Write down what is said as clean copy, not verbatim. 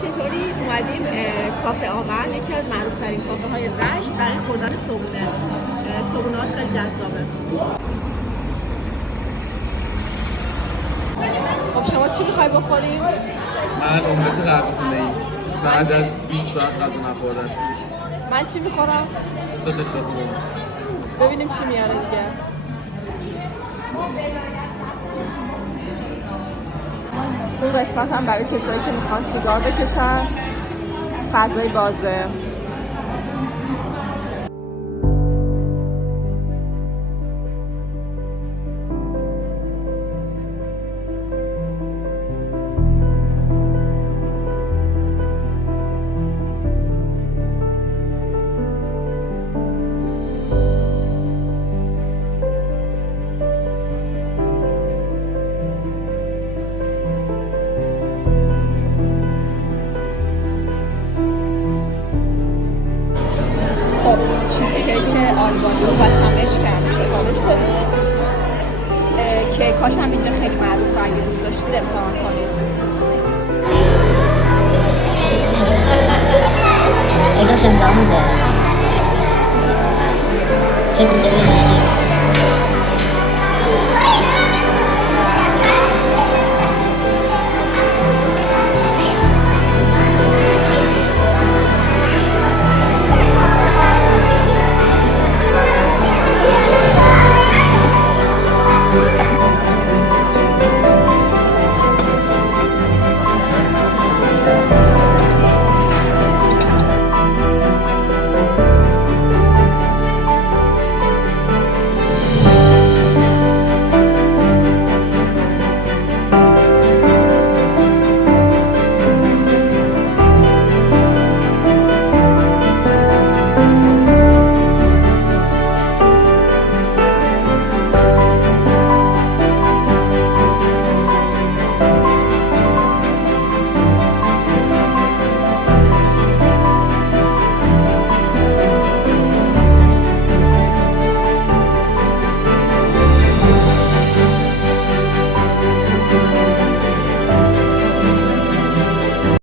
چطوری؟ اومدیم کافه آقا، یکی از معروف‌ترین کافه های رشت برای خوردن صبحونه. صبحونه‌هاش خیلی جذابه. خب شما چی می‌خوای بخوریم؟ من املت قرق خونه‌ای بعد از 20 ساعت غذا نخوردن. من چی می‌خورم؟ سس صبحونه. ببینیم چی میاره دیگه. اون قسمت هم برای کسایی که میخوان سیگار بکشن، فضای بازه. خب چیزکیک آلبانیو و تمشکم سفارش دادیم. کیکاش هم اینجا خیلی معروفه، اگه دوست داشتید امتحان کنید. ایداش امتحان ده